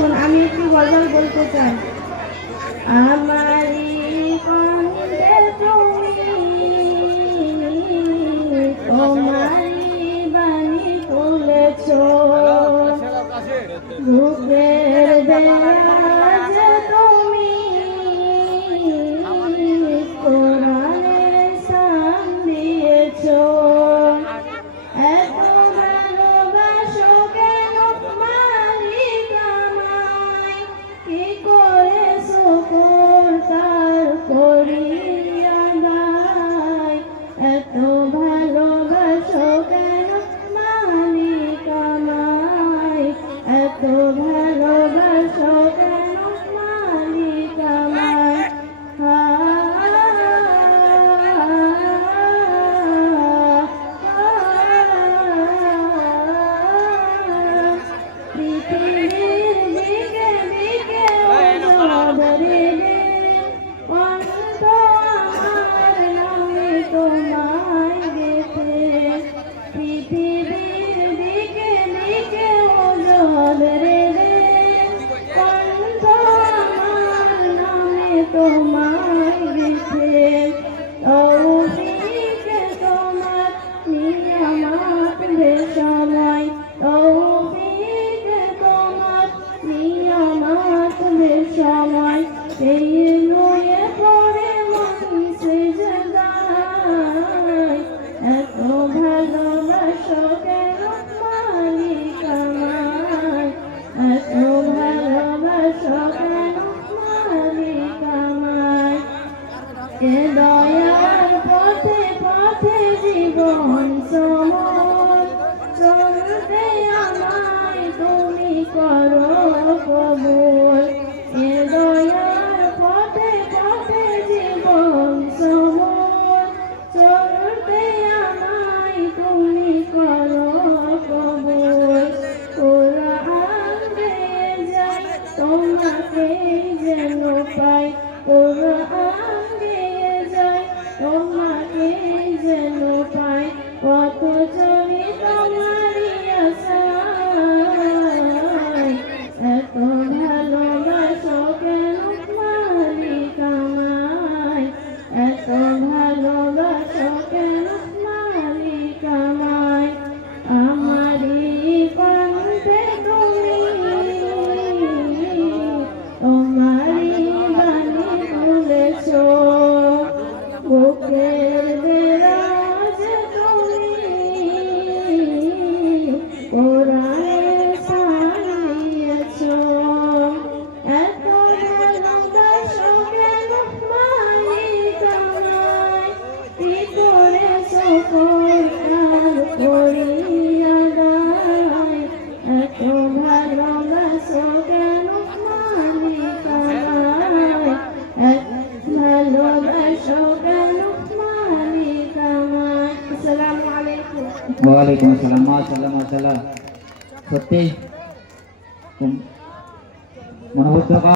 এখন আমি একটু গজল বলতে চাই। আমারি কণ্ঠে তুমি তোমারি বাণী তুলেছ, রূপের দেরাজ তুমি কোরআনের সান দিয়েছ। এত ভালোবাসো কেন মালিক আমায়, কি করেছো তার করিয়া দায়। এত ভালোবাসো কেন মালিক আমায়, এত ভালোবাসো কেন মালিক আমায়। পৃথিবীর দিকে দিকে ওজরিলে কণ্ঠ আমার নামে তোমায় গেথে। পৃথিবীর দিকে দিকে ওজরিলে কণ্ঠ আমার নামে তোমায় গেথে। তৌফিকে তোমার নিয়ামত বেসময়, তৌফিকে তোমার নিয়ামত বেসময়। এই লয়ে পড়ে মন সিজদায়, এত ভালোবাসো কেন মালিক আমায়, এত ভালোবাসো কেন মালিক আমায়। এ দয়ার পথে পথে জীবন সময়, চলতে আমায় তুমি করো কবুল। এ দয়ার পথে পথে জীবন সময়, চলতে আমায় তুমি করো কবুল। কোরআন গেয়ে যাই তোমাকে যেন পাই, কোরআন গেয়ে যাই তোমাকে যেন পাই। কত জমি তোমারই আশায়, এত ভালোবাসো কেন মালিক আমায়, এত ভালোবাসো কেন মালিক আমায়। আমারি কণ্ঠে তুমি তোমারি বাণী তুলেছ, বুকের দেরাজ তুমি কোরআনের সান দিয়েছ। এত ভালোবাসো কেন মালিক আমায়, কি করেছো তার করিয়া দায়। এত ভালোবাসো কেন মালিক আমায়, এত ভালোবাসো কেন মালিক আমায়। আসসালামু আলাইকুম। ওয়ালাইকুম আসসালাম। মাশাআল্লাহ মাশাআল্লাহ, সত্যি মনোবুদ্ধ